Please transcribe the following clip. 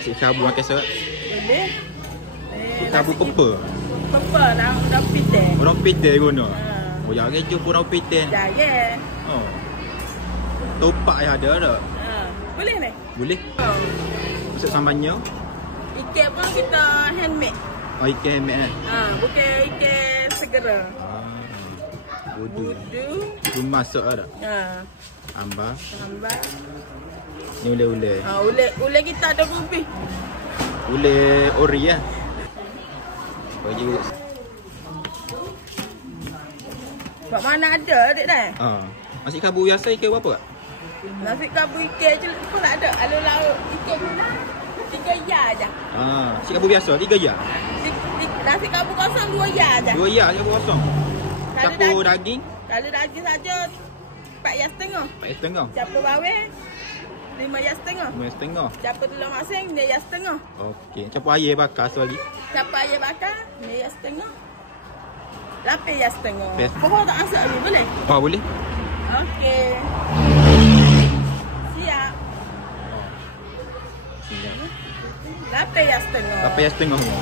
Si kabu makan serat. Boleh. Si kabu pepa. Pepa lah, orang pideh. Orang pideh guna. Ha. Oh, jangan jumpa orang pideh. Jangan. Oh. Topak yang ada tak? Ha. Boleh ni? Boleh. Oh. Masak sambalnya. Ikan pun kita handmade. Oh, ikan handmade kan? Ha, bukan ikan segera. Budu. Budu. Belum masak tak? Ha. Ambar. Sambal. Ni ule-ule. Ha, ule kita ada rubi. Ule ori ya. Bagi juga. Buat mana ada adik dah? Ha. Nasi kabu biasa ikan berapa tak? Nasi kabu ikan je pun tak ada. Kalau lauk ikan 3 ya aja. Ha. Nasi kabu biasa 3 ya. Nasi kabu kosong 2 ya aja. 2 ya je kosong. Kalau Campur daging Kalau daging saja 4 ya setengah. 4,5. Campur bawang 5 ya setengah. 5,5. Campur telur masin 2 ya setengah. Okey. Campur air bakar sekali. Campur air bakar 2 ya setengah. 8 ya setengah. Best. Pohon tak masak ni boleh? Oh, boleh. Okey. Siap. 8 ya setengah. 8,5 semua.